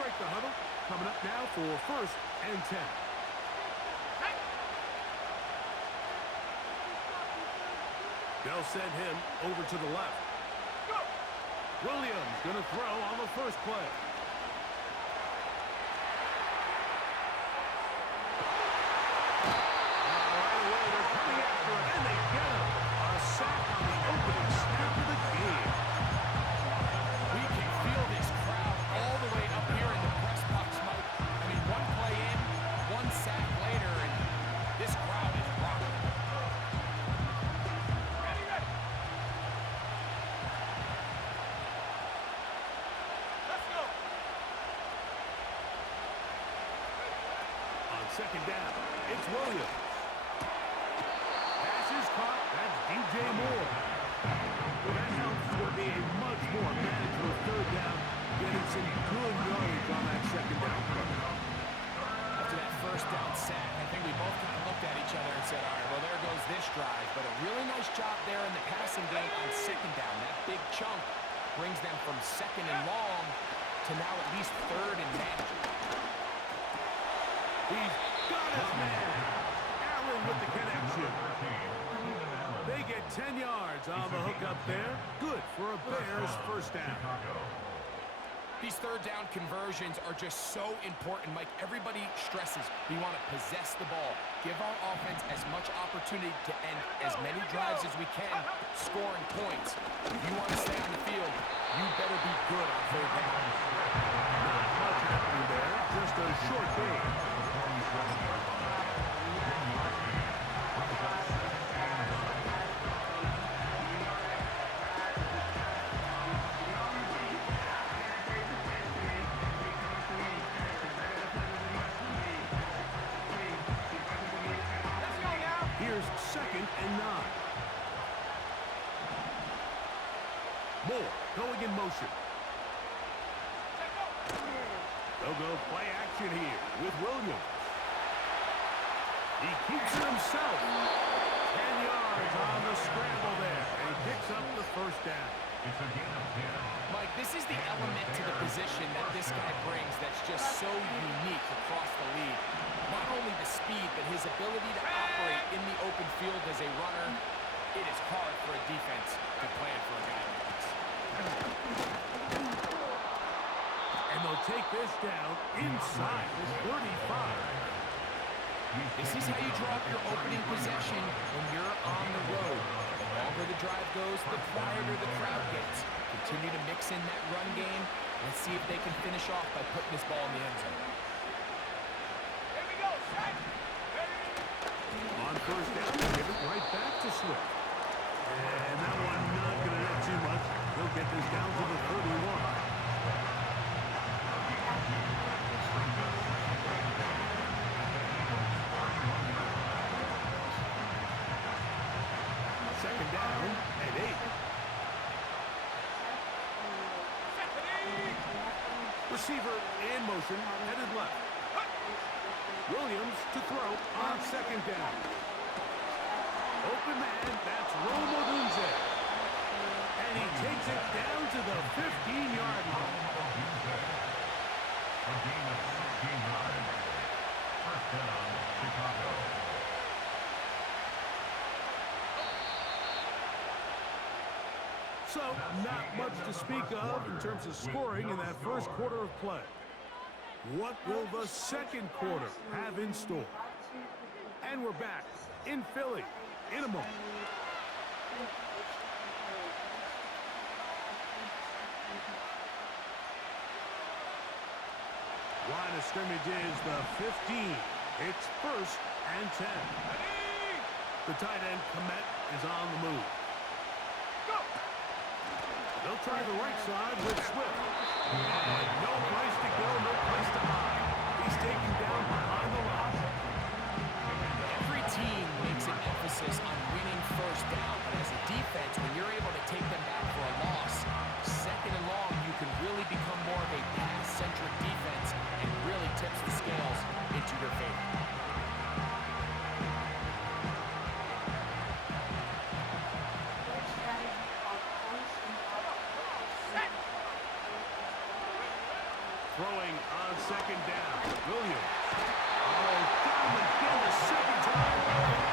break the huddle. Coming up now for 1st and 10. They'll send him over to the left. Williams going to throw on the first play. Right away, they're coming after him, and they get him. A sack on the opening snap of the game. We can feel this crowd all the way up here in the press box, Mike. I mean, one play in, one sack later, and this crowd is rocking. Second down, it's Williams. Pass is caught. That's DJ Moore. Well, that helps to be a much more manageable 3rd down, getting some good yardage on that 2nd down play. After that 1st down sack, I think we both kind of looked at each other and said, all right, well, there goes this drive. But a really nice job there in the passing game on 2nd down. That big chunk brings them from 2nd and long to now at least 3rd and manageable. He's got his man. Allen with the connection. They get 10 yards on the hook up there. Good for a Bears 1st down. These 3rd down conversions are just so important, Mike. Everybody stresses we want to possess the ball, give our offense as much opportunity to end as many drives as we can, scoring points. If you want to stay on the field, you better be good on 3rd down. Not much happening there, just a short game. Here's 2nd and 9. Moore going in motion. They'll go play action here with Williams. He keeps it himself. 10 yards on the scramble there, and he picks up the 1st down. Mike, this is the element to the position that this guy brings that's just so unique across the league. Not only the speed, but his ability to operate in the open field as a runner. It is hard for a defense to plan for a guy like this. And they'll take this down inside the 35. This is how you draw up your opening possession when you're on the road. The longer the drive goes, the quieter the crowd gets. Continue to mix in that run game. Let's see if they can finish off by putting this ball in the end zone. Here we go, Shaq. On 1st down, they give it right back to Swift. And that one not going to net too much. He'll get this down to the 31. Second down and 8. Receiver in motion, headed left. Williams to throw on 2nd down. Open man, that's Rome Odunze. And he takes it down to the 15-yard line. A gain of 16 yards. 1st down, Chicago. So, not much to speak of in terms of scoring in that 1st quarter of play. What will the 2nd quarter have in store? And we're back in Philly in a moment. Line of scrimmage is the 15. It's 1st and 10. The tight end, Komet, is on the move. They'll try the right side with Swift. And no place to go, no place to hide. He's taken down behind the line. Every team makes an emphasis on winning 1st down, but as a defense, when you're able to take them back for a loss, 2nd and long, you can really become more of a pass-centric defense and really tips the scales into your favor. Throwing second down. Williams. Oh, down again the second time.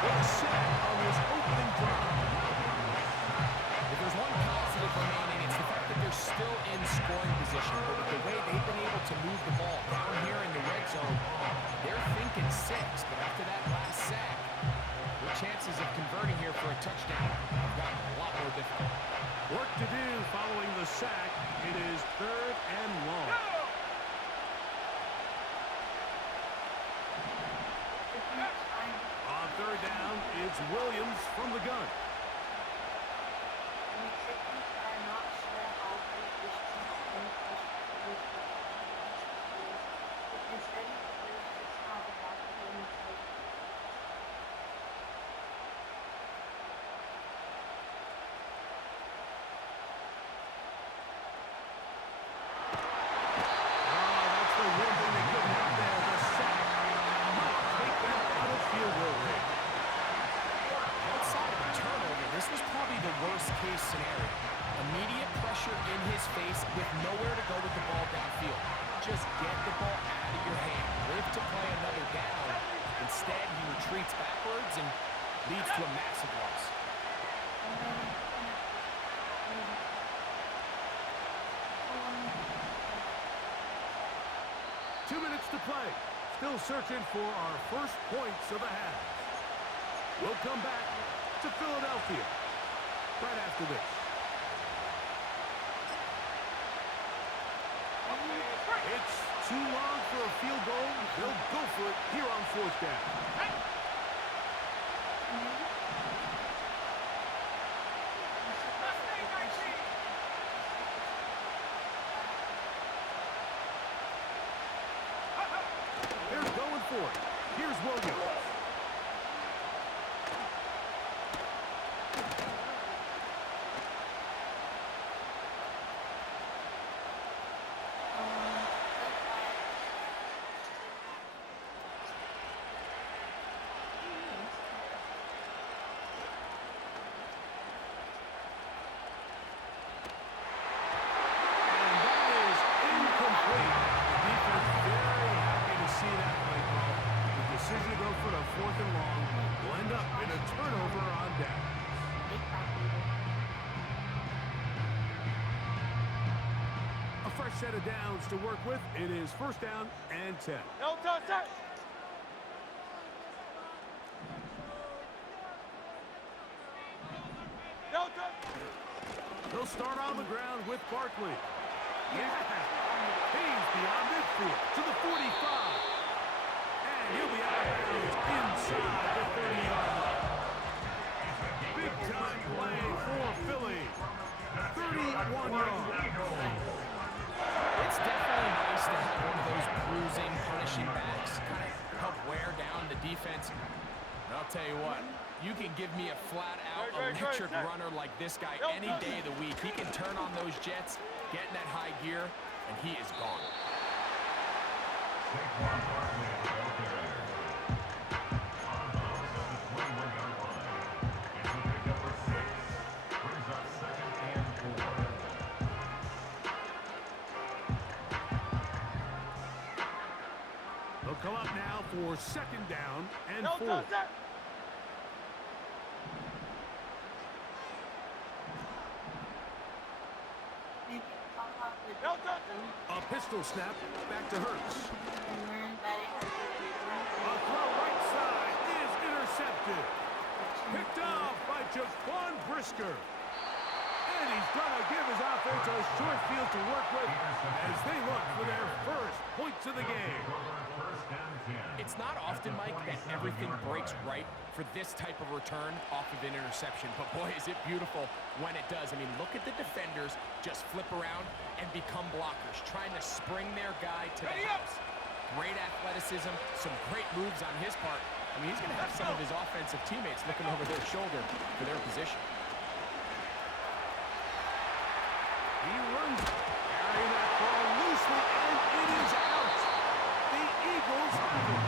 What a sack on this opening drive. If there's one positive remaining, it's the fact that they're still in scoring position. But with the way they've been able to move the ball down here in the red zone, they're thinking 6. But after that last sack, their chances of converting here for a touchdown have gotten a lot more difficult. Work to do following the sack. It is 3rd and long. On 3rd down, it's Williams from the gun. Worst-case scenario. Immediate pressure in his face with nowhere to go with the ball downfield. Just get the ball out of your hand. Live to play another down. Instead, he retreats backwards and leads to a massive loss. 2 minutes to play. Still searching for our first points of the half. We'll come back to Philadelphia right after this. It's too long for a field goal. They'll go for it here on 4th down. They're going for it. Here's Williams. Set of downs to work with. It is 1st down and 10. No touch. No touch. They'll start on the ground with Barkley. Yeah. He's beyond midfield to the 45. And he'll be out of bounds inside the 30-yard line. Big time play for Philly. 31 yards. It's definitely nice to have one of those bruising, punishing backs kind of help wear down the defense. And I'll tell you what, you can give me a flat-out electric runner like this guy any day of the week. He can turn on those jets, get in that high gear, and he is gone. They'll come up now for 2nd down and 4. A pistol snap back to Hurts. A throw right side is intercepted. Picked off by Jaquan Brisker. And he's going to give his offense a short field to work with as they look for their first points of the game. It's not often, Mike, that everything breaks right for this type of return off of an interception. But, boy, is it beautiful when it does. I mean, look at the defenders just flip around and become blockers, trying to spring their guy to the house. Great athleticism, some great moves on his part. I mean, he's going to have some of his offensive teammates looking over their shoulder for their position. He runs, carrying that ball loosely, and it is out. The Eagles have it.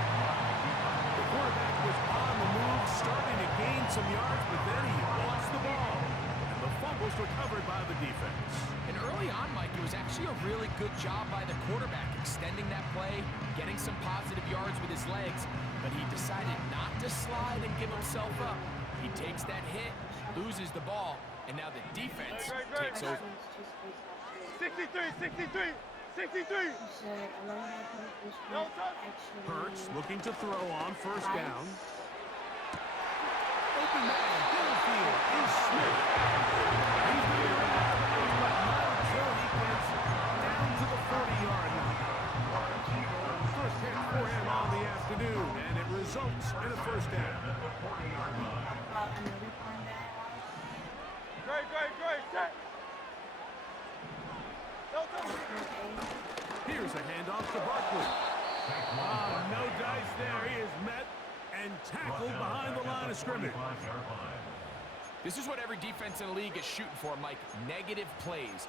The quarterback was on the move, starting to gain some yards, but then he lost the ball. And the fumble's recovered by the defense. And early on, Mike, it was actually a really good job by the quarterback, extending that play, getting some positive yards with his legs, but he decided not to slide and give himself up. He takes that hit, loses the ball, and now the defense takes over. 63, 63, 63. Hurts looking to throw on first down. Open man, Billfield is Smith. He's moving around the line, but not until he gets down to the 40-yard line. First hit for him on the afternoon, and it results in a first down. Great, set. Here's a handoff to Barkley. No dice there. He is met and tackled behind the line of scrimmage. This is what every defense in the league is shooting for, Mike. Negative plays.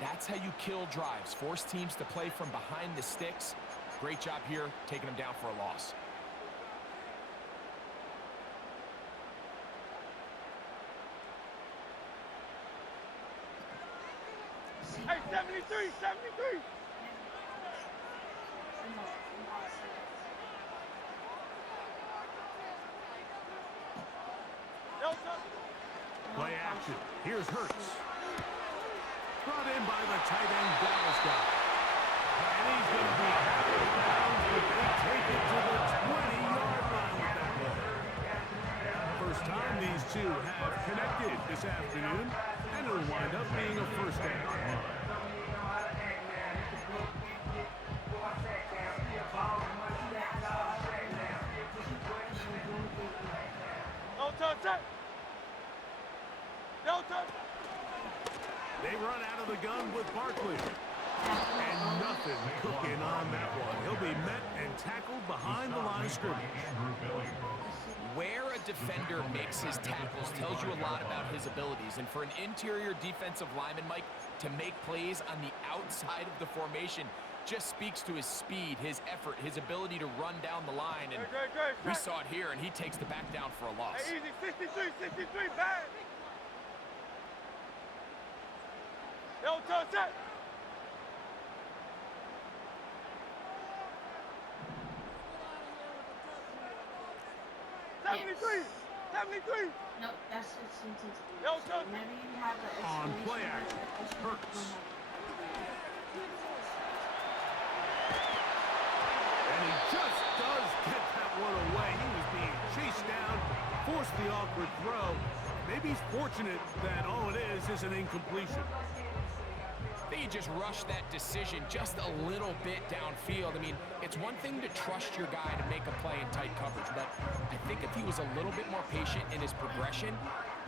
That's how you kill drives. Force teams to play from behind the sticks. Great job here, taking them down for a loss. Hey, 73, 73. Play action. Here's Hurts. Brought in by the tight end Dallas guy. And he's going to be out of bounds, but they take it to the 20-yard line with that one. First time these two have connected this afternoon, and it'll wind up being a first down. They run out of the gun with Barkley. And nothing cooking on that one. He'll be met and tackled behind the line of scrimmage. Where a defender makes his tackles tells you a lot about his abilities. And for an interior defensive lineman, Mike, to make plays on the outside of the formation just speaks to his speed, his effort, his ability to run down the line. And we saw it here, and he takes the back down for a loss. Hey, easy, 63, 63, bad. Yo, set. Yes. 73. No, that's just intensity. Yo, So whenever you have an On exclamation play mark, action, that should Hurts. be And he just does get that one away. He was being chased down, forced the awkward throw. Maybe he's fortunate that all it is an incompletion. I think he just rushed that decision just a little bit downfield. I mean, it's one thing to trust your guy to make a play in tight coverage, but I think if he was a little bit more patient in his progression,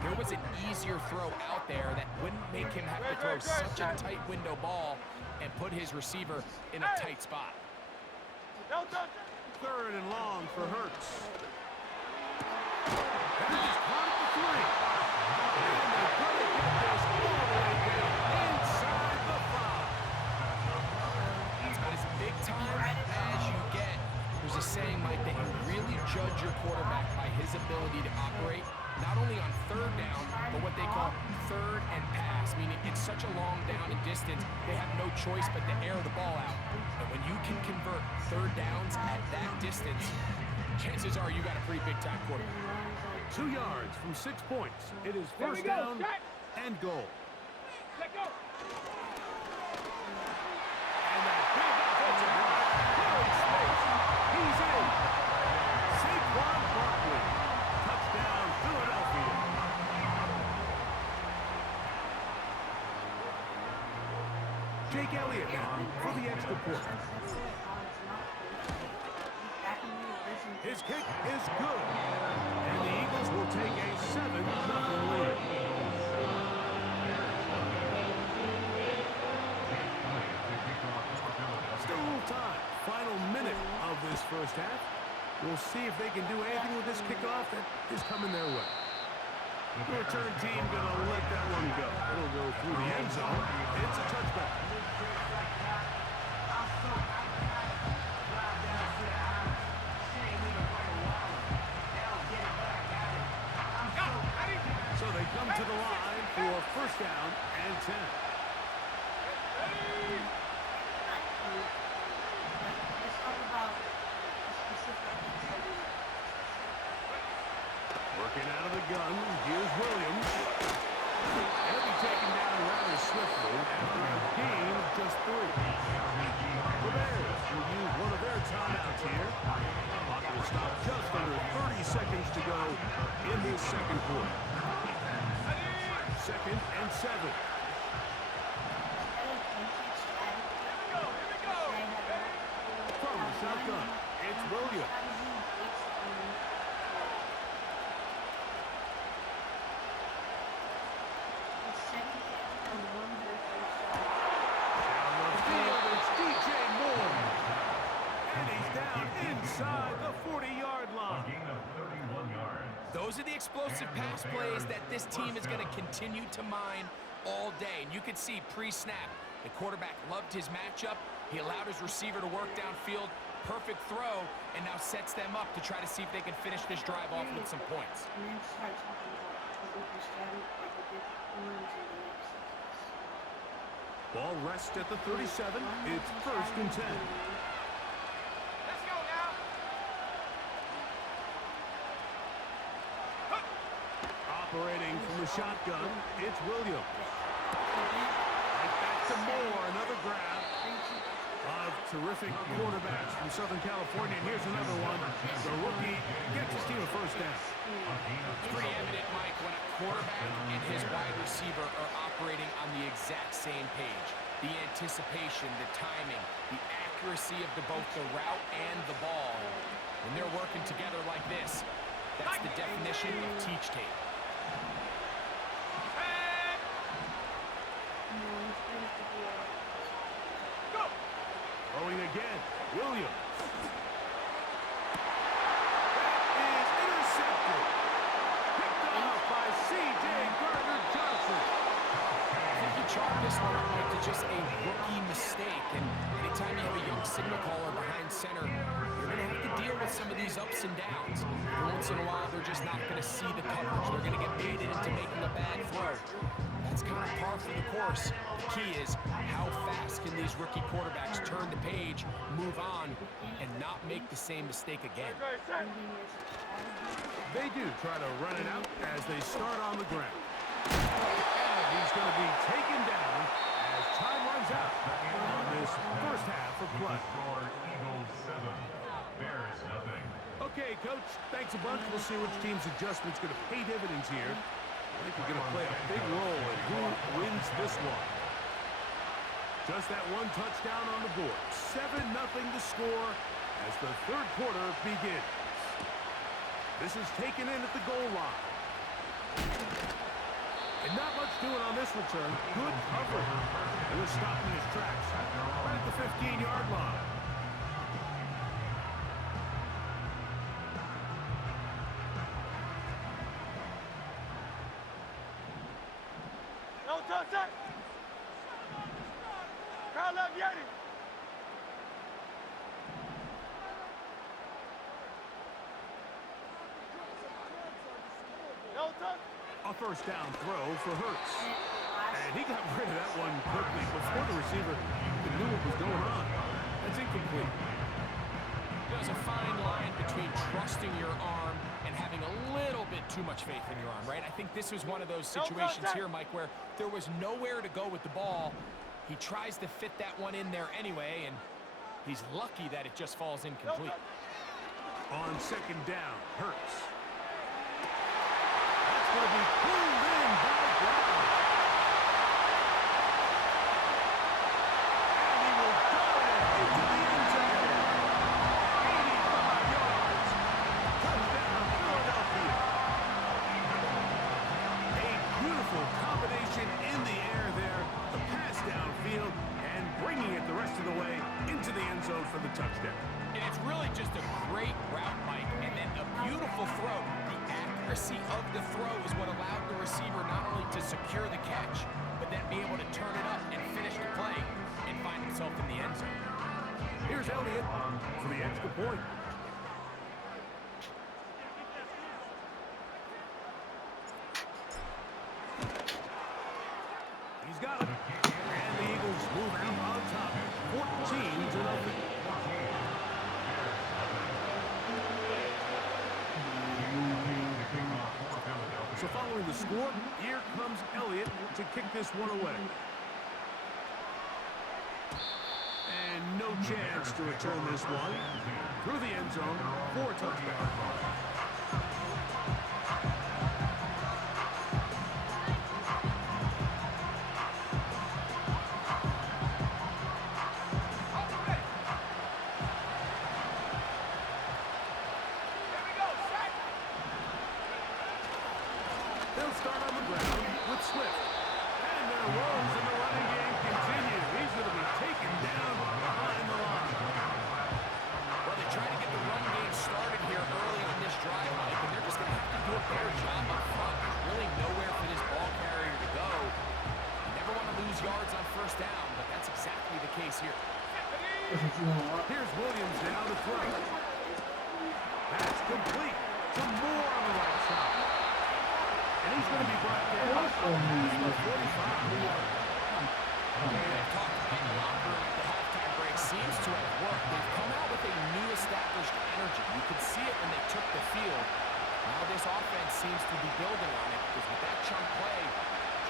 there was an easier throw out there that wouldn't make him have to throw such a tight window ball and put his receiver in a tight spot. Third and long for Hurts. That is caught at the 3. And they're going to get this all the way down inside the 5. It's about as big time as you get. There's a saying, Mike, that you really judge your quarterback by his ability to operate not only on third down, but what they call third and pass, meaning it's such a long down and distance, they have no choice but to air the ball out. And when you can convert third downs at that distance, chances are you got a pretty big-time quarterback. 2 yards from 6 points. It is first down and goal. Let go. And that big offensive line. Clearing space. He's in. Saquon Barkley. Touchdown, Philadelphia. Jake Elliott now for the extra point. His kick is good. And the Eagles will take a 7-0 lead. Still a little time. Final minute of this first half. We'll see if they can do anything with this kickoff that is coming their way. The return team going to let that one go. It'll go through the end zone. It's a touchback. So they come to the line for first down and 10. Ready? Working out of the gun. Here's Williams. He'll be taken down rather swiftly after a gain of just 3. The Bears will use one of their timeouts here. Clock will stop just under 30 seconds to go in this second quarter. 2nd and 7. From the shotgun, it's Williams. Down the field, it's DJ Moore. And he's down inside the 40-yard A line. gain of 31 yards. Those are the explosive pass plays that this team is going to continue to mine all day. And you can see pre-snap, the quarterback loved his matchup. He allowed his receiver to work downfield. Perfect throw, and now sets them up to try to see if they can finish this drive off with some points. And then start talking about what we can strategy, like the different ones in the next sentence. Ball rests at the 37. It's 1st and 10. Let's go now. Operating from the shotgun, it's Williams. Right back to Moore, another grab. Of terrific quarterbacks from Southern California. And here's another one. The rookie gets his team a 1st down. It's pretty evident, Mike, when a quarterback and his wide receiver are operating on the exact same page. The anticipation, the timing, the accuracy of both the route and the ball. When they're working together like this, that's the definition of teach tape. Throwing again, Williams. That is intercepted. Picked off by C.J. Gardner-Johnson. I think he chalked this one up to just a rookie mistake. And anytime you have a young signal caller behind center, you're going to have to deal with some of these ups and downs. Every once in a while, they're just not going to see the coverage. They're going to get baited into making a bad throw. That's kind of par for the course. The key is how fast can these rookie quarterbacks turn the page, move on, and not make the same mistake again. They do try to run it out as they start on the ground. And he's going to be taken down as time runs out on this 1st half of play. Score Eagles 7, Bears nothing. Okay, Coach, thanks a bunch. We'll see which team's adjustment's going to pay dividends here. I think we're going to play a big role in who wins this one. Just that one touchdown on the board. 7-0 to score as the 3rd quarter begins. This is taken in at the goal line. And not much doing on this return. Good coverage. And they're stopped in his tracks right at the 15-yard line. No touch it. Crowd love Yeti. No touch. A 1st down throw for Hurts. And he got rid of that one quickly before the receiver even knew what was going on. That's incomplete. There's a fine line between trusting your arm and having a little bit too much faith in your arm, right? I think this was one of those situations here, Mike, where there was nowhere to go with the ball. He tries to fit that one in there anyway, and he's lucky that it just falls incomplete. On 2nd down, Hurts. That's going to be pulled in by Brown. And he will dart it into the end zone. 85 yards. Touchdown, Philadelphia. A beautiful combination in the air there. The pass downfield and bringing it the rest of the way into the end zone for the touchdown. And it's really just a great route, Mike, and then a beautiful throw. The accuracy of the throw is what allowed the receiver not only to secure the catch, but then be able to turn it up and finish the play and find himself in the end zone. Here's Elliott for the extra point. He's got it. And the Eagles move out on top, 14-0. Moving the kickoff So following the score, here comes Elliott to kick this one away. And no chance to return this one. Through the end zone for a touchdown. They'll start on the ground with Swift. And their woes in the running game continue. He's going to be taken down behind the line. Well, they try to get the run game started here early on this drive, Mike, and they're just going to have to do a better job up front. There's really nowhere for this ball carrier to go. You never want to lose yards on first down, but that's exactly the case here. Here's Williams now to throw. That's complete to Moore on the right side. And he's going to be brought down at the 45. They've talked about the locker room at the halftime break. Seems to have worked. They've come out with a new established energy. You could see it when they took the field. Now this offense seems to be building on it because with that chunk play,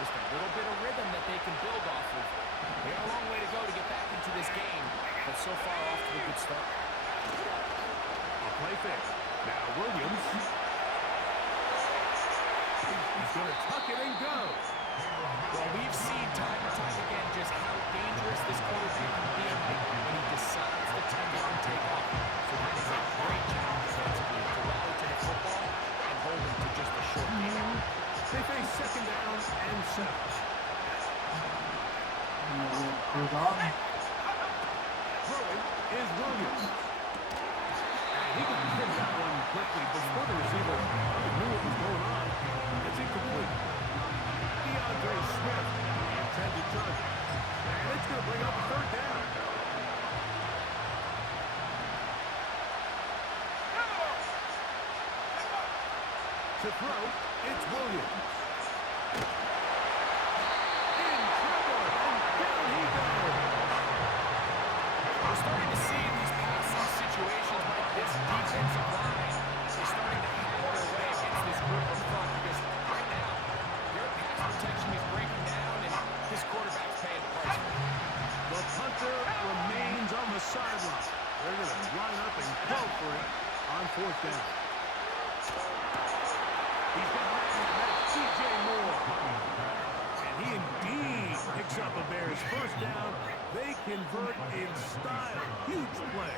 just a little bit of rhythm that they can build off of. They got a long way to go to get back into this game, but so far off to a good start. A play fake. Now Williams. He's going to tuck it and go. Well, we've seen time and time again just how dangerous this quarterback can be when he decides to tuck it and take off. So that is a great job defensively to rally to the football and hold him to just a short game. They face second down and 7. Throwing is Williams. And he can pick that one quickly before the receiver knew what was going on. It's incomplete. Swift, the intended target. And it's going to bring up a third down. To throw, it's Williams. In trouble, and down he goes. We're starting to see in these passing situations like this defensive line is starting to have their way against this group of front because right now, their pass protection is breaking down, and this quarterback's paying the price for it. The punter remains on the sideline. They're going to line up and go for it on fourth down. He's got that's DJ Moore. And he indeed picks up a Bears first down. They convert in style. Huge play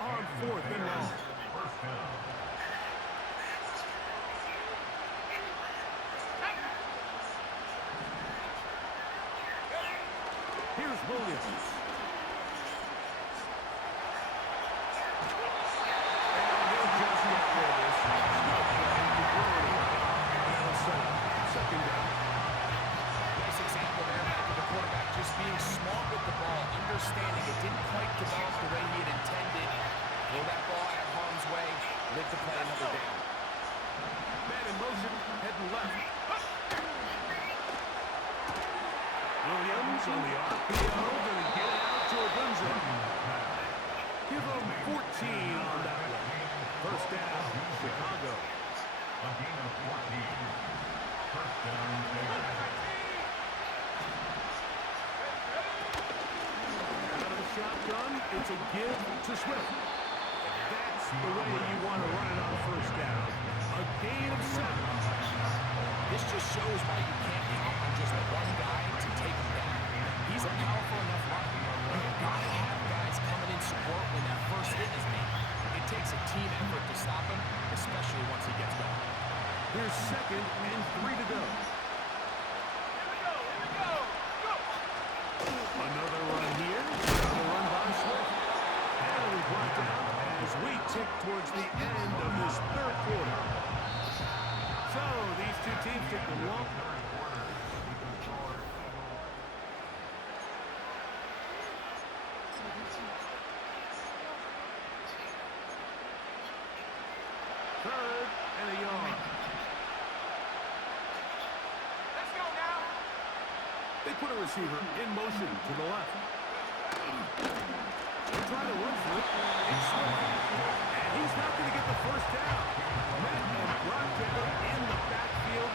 on fourth and long. Here's Williams. And he'll just get rid of this. Second down. Nice example there, Mike, of the quarterback just being smart with the ball, understanding it didn't quite develop the way he had intended. Throw that ball out of harm's way, live to play another down. Man in motion, heading left. Williams on the RPO, going to get it out to Odunze. Give him 14 on that one. First down, Chicago. A gain of 14. First down, Out of the shotgun, it's a give to Swift. That's the way you want to run it on first down. A gain of 7. This just shows why you can't count on just one guy to take him down. He's a powerful enough runner. You've got to have guys coming in support when that first hit is made. It takes a team effort to stop him, especially once he gets going. Here's second and 3 to go. Another run here. Another run by Swift. And we brought down as we tick towards the end of this third quarter. So these two teams take the long. Third and a yard. Let's go now. They put a receiver in motion to the left. They're trying to run for it. It's Swift. And he's not going to get the first down. Met and brought down in the backfield.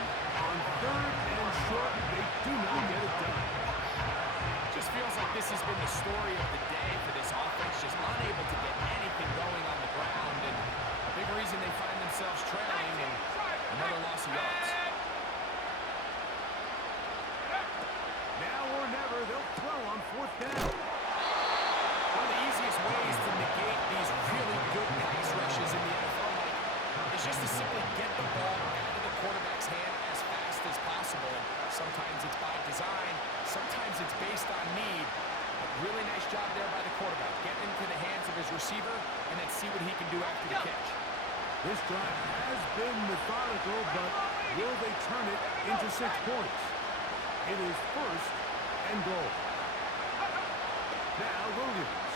the catch. This drive has been methodical, but will they turn it into 6 points? It is first and goal. Now Williams.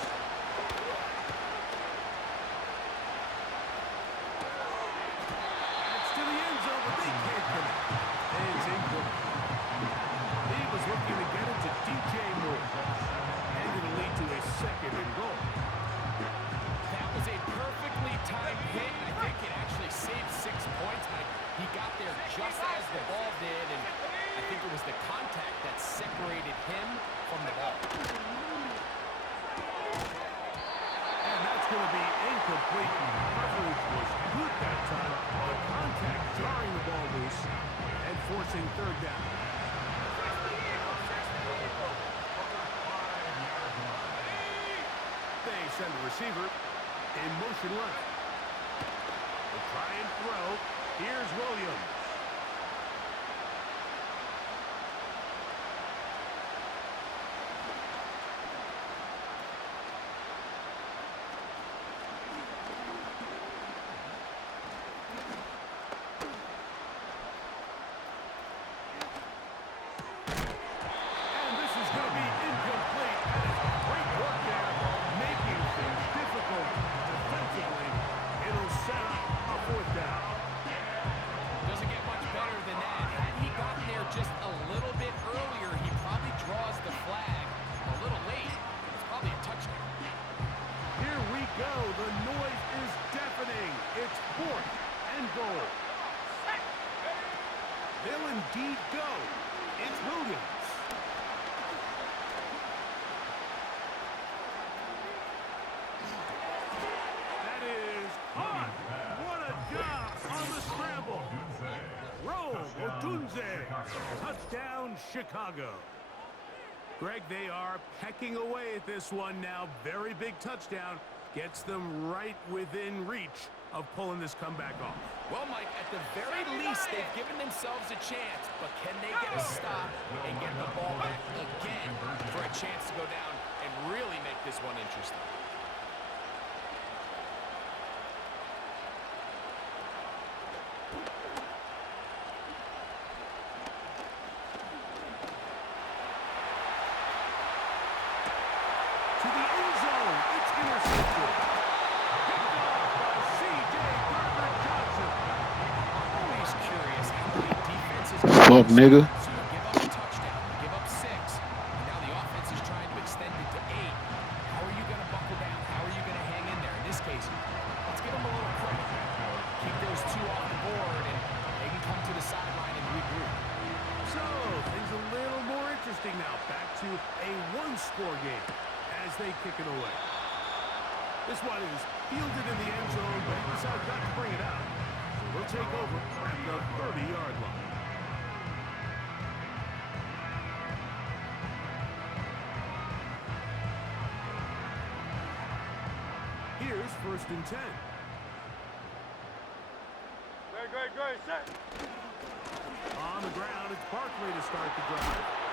That's to the end zone, but they can't connect. It's incomplete. He was looking to get it to DJ Moore. And it'll lead to a second and goal. That was a perfectly timed hit. I think it actually saved 6 points, but he got there just as the ball did, and I think it was the contact that separated him from the ball. And that's going to be incomplete. Coverage was good that time. The contact jarring the ball loose and forcing third down. They send the receiver in motion right. They try and throw. Here's Williams. And this is going to be incomplete. And it's great work there, making things difficult defensively. It'll set up a fourth down. Doesn't get much better than that. Had he gotten there just a little bit earlier, he probably draws the flag. A little late. It's probably a touchdown. Here we go. The noise is deafening. It's fourth and goal. They'll indeed go. It's Williams. That is caught. What a job on the scramble. Rome Odunze. Touchdown, Chicago. Greg, they are pecking away at this one now. Very big touchdown. Gets them right within reach of pulling this comeback off. Well, Mike, at the very least, they've given themselves a chance, but can they get a stop and get the ball back again for a chance to go down and really make this one interesting? To the end zone. It's intercepted. Picked off by C.J. Gardner-Johnson. Always curious how many defenses Fuck, nigga. So you give up a touchdown, you give up 6, and now the offense is trying to extend it to 8. How are you going to buckle down? How are you going to hang in there? In this case, let's give them a little credit. Keep those 2 off the board, and they can come to the sideline and regroup. So, things a little more interesting now. Back to a one-score game as they kick it away. This one is fielded in the end zone, but he decided not to bring it out. So we'll take over at the 30-yard line. Here's first and 10. Great, set. On the ground, it's Barkley to start the drive.